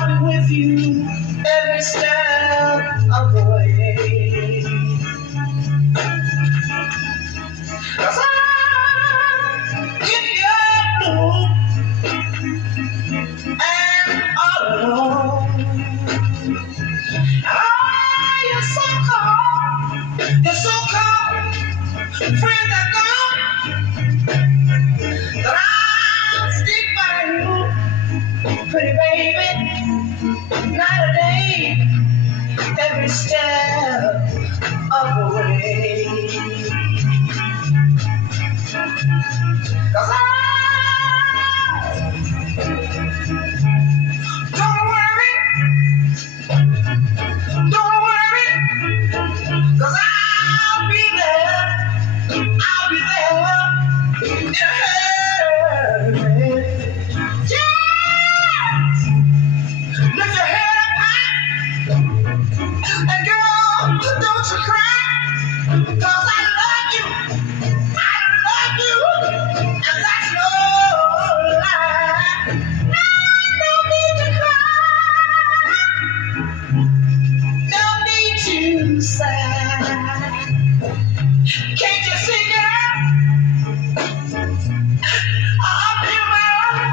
I'll be with you every step of the way. 'Cause if you're blue and all alone, you're so-called friends are gone, that I'll stick by you, pretty baby, night or day, every step of the way. 'Cause don't worry, don't worry, 'cause I'll be there, I'll be there in a hurry. Just lift your head up high, and girl, don't you cry, 'cause I love you, and that's no lie. No need to cry, no need to sigh. Can't you see, girl? I'll be right.